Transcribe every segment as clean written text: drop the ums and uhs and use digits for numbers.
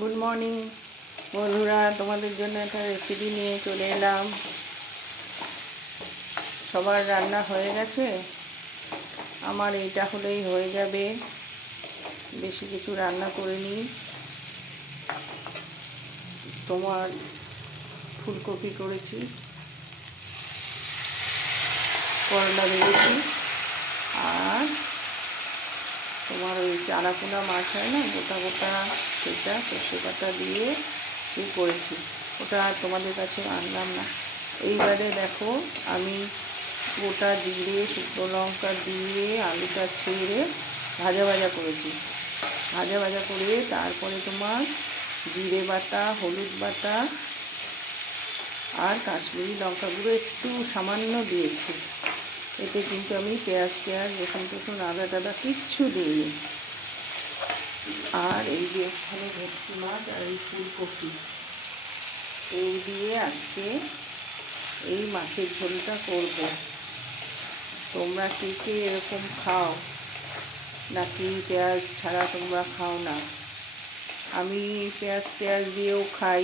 Good morning বন্ধুরা, তোমাদের জন্য একটা রেসিপি নিয়ে চলে এলাম। সবার রান্না হয়ে গেছে, আমার এইটা হলেই হয়ে যাবে, বেশি কিছু রান্না করে নিই। তোমার ফুলকপি করেছি, করলা ভেজেছি, আর তোমার ওই চারাপোনা মাছ হয় না, গোটা গোটা, সেটা সর্ষে পাতা দিয়ে করেছি। ওটা আর তোমাদের কাছে আনলাম না। এইবারে দেখো, আমি গোটা জিরে শুকনো লঙ্কা দিয়ে আলুটা ছেড়ে ভাজা ভাজা করেছি। ভাজা ভাজা করে তারপরে তোমার জিরে বাটা, হলুদ বাটা আর কাশ্মীরি লঙ্কা গুঁড়ো একটু সামান্য দিয়েছি। এতে কিন্তু আমি পেঁয়াজ রসুন আদা টাদা কিচ্ছু দিইনি। আর এই যে এখানে ভেটকি মাছ আর এই ফুলকপি, এই দিয়ে আজকে এই মাছের ঝোলটা করব। তোমরা কে কে এরকম খাও, নাকি পেঁয়াজ ছাড়া তোমরা খাও না? আমি পেঁয়াজ দিয়েও খাই,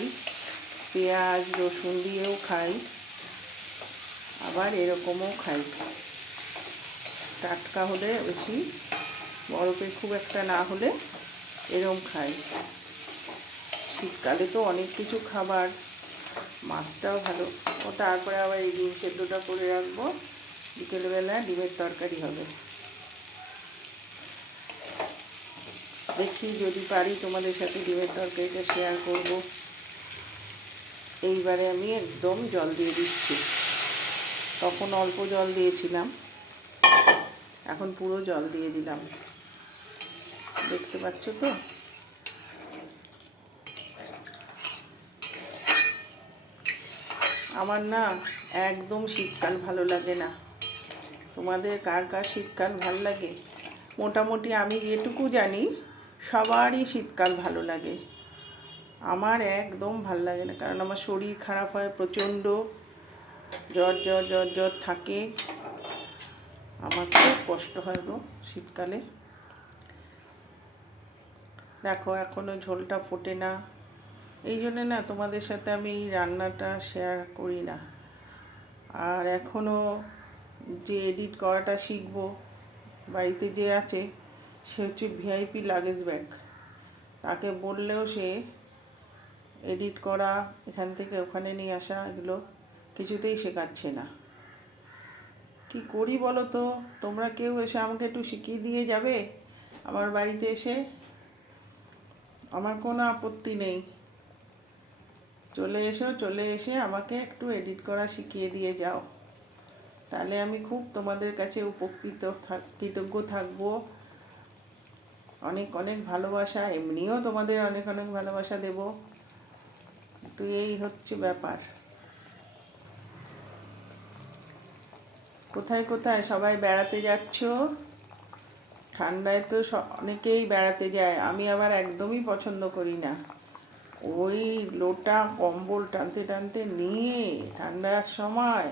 পেঁয়াজ রসুন দিয়েও খাই, আবার এরকমও খাই। টাটকা হলে বেশি, বরফে খুব একটা না হলে এরকম খাই। শীতকালে তো অনেক কিছু খাবার, মাছটাও ভালো। ও তারপরে আবার এই ডিম সেদ্ধটা করে রাখবো, বিকেলবেলা ডিমের তরকারি হবে। দেখি যদি পারি তোমাদের সাথে ডিমের তরকারিটা শেয়ার করব। এইবারে আমি একদম জল দিয়ে দিচ্ছি। তখন অল্প জল দিয়েছিলাম, এখন পুরো জল দিয়ে দিলাম। দেখতে পাচ্ছ তো? আমার না একদম শীতকাল ভালো লাগে না। তোমাদের কার কার শীতকাল ভালো লাগে? মোটামুটি আমি যেটুকু জানি সবারই শীতকাল ভালো লাগে। আমার একদম ভালো লাগে না, কারণ আমার শরীর খারাপ হয় প্রচণ্ড, জ্বর থাকে। আমার খুব কষ্ট হয় গো শীতকালে। দেখো এখনও ঝোলটা ফোটে না, এই জন্যে না তোমাদের সাথে আমি রান্নাটা শেয়ার করি না। আর এখনও যে এডিট করাটা শিখবো, বাড়িতে যে আছে সে হচ্ছে ভিআইপি লাগেজ ব্যাগ। তাকে বললেও সে এডিট করা, এখান থেকে ওখানে নিয়ে আসা, এগুলো কিছুতেই শেখাচ্ছে না। কি করি বলো তো? তোমরা কেউ এসে আমাকে একটু শিখিয়ে দিয়ে যাবে আমার বাড়িতে এসে? আমার কোনো আপত্তি নেই, চলে এসে আমাকে একটু এডিট করা শিখিয়ে দিয়ে যাও। তাহলে আমি খুব তোমাদের কাছে কৃতজ্ঞ থাকবো। অনেক অনেক ভালোবাসা, এমনিও তোমাদের অনেক অনেক ভালোবাসা দেব। তো এই হচ্ছে ব্যাপার। কোথায় কোথায় সবাই বেড়াতে যাচ্ছ? ঠান্ডায় তো অনেকেই বেড়াতে যায়, আমি আবার একদমই পছন্দ করি না। ওই লোটা কম্বল টানতে টানতে নিয়ে ঠান্ডার সময়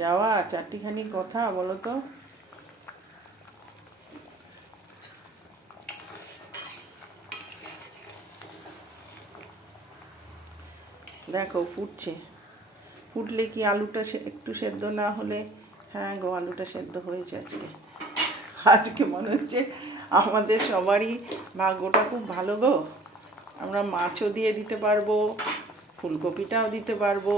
যাওয়া চারটিখানি কথা, বলো তো? দেখো ফুটছে, ফুটলে কি আলুটা একটু সেদ্ধ না হলে? হ্যাঁ গো, আলুটা সেদ্ধ হয়েছে আজকে। আজকে মনে হচ্ছে আমাদের সবারই ভাগ্যটা খুব ভালো গো। আমরা মাছও দিয়ে দিতে পারবো, ফুলকপিটাও দিতে পারবো।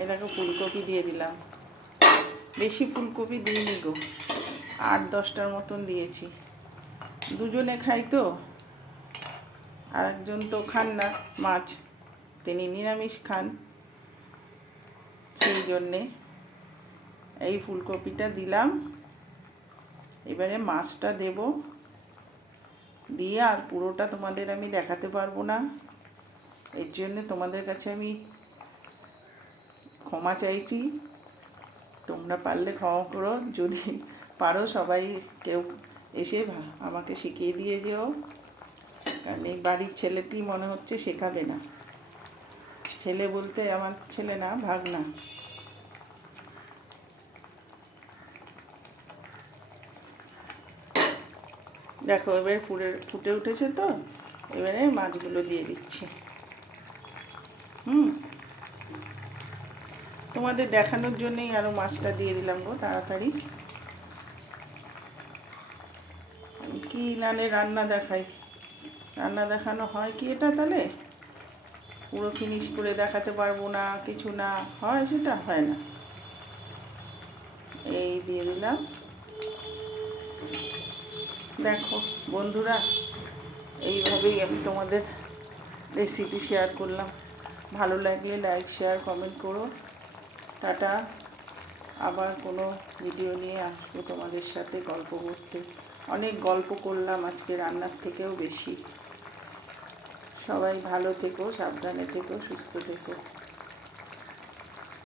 এই দেখো ফুলকপি দিয়ে দিলাম, বেশি ফুলকপি দিইনি গো, 8-10টার মতন দিয়েছি। দুজনে খাই তো, আর একজন তো খান না মাছ, তিনি নিরামিষ খান, সেই জন্যে এই ফুলকপিটা দিলাম। এবারে মাছটা দেব, দিয়ে আর পুরোটা তোমাদের আমি দেখাতে পারবো না। এর জন্য তোমাদের কাছে আমি ক্ষমা চাইছি। তোমরা পারলে ক্ষমা করো, যদি পারো সবাই কেউ এসে আমাকে শিখিয়ে দিয়ে যেও। কারণ এই বাড়ির ছেলেটি মনে হচ্ছে শেখাবে না। ছেলে বলতে আমার ছেলে না, ভাগনা। দেখো এবার ফুটে উঠেছে তো, এবারে মাছগুলো দিয়ে দিচ্ছি। তোমাদের দেখানোর জন্যই আরও মাছটা দিয়ে দিলাম গো তাড়াতাড়ি। কি নালে রান্না দেখাই, রান্না দেখানো হয় কি এটা? তাহলে পুরো ফিনিশ করে দেখাতে পারবো না, কিছু না হয়, সেটা হয় না। এই দিয়ে দিলাম। দেখো বন্ধুরা, এইভাবেই আমি তোমাদের রেসিপি শেয়ার করলাম। ভালো লাগলে লাইক, শেয়ার, কমেন্ট করো। টাটা। আবার কোনো ভিডিও নিয়ে আসবো তোমাদের সাথে গল্প করতে। অনেক গল্প করলাম আজকে, রান্নার থেকেও বেশি। সবাই ভালো থেকো, সাবধানে থেকো, সুস্থ থেকো।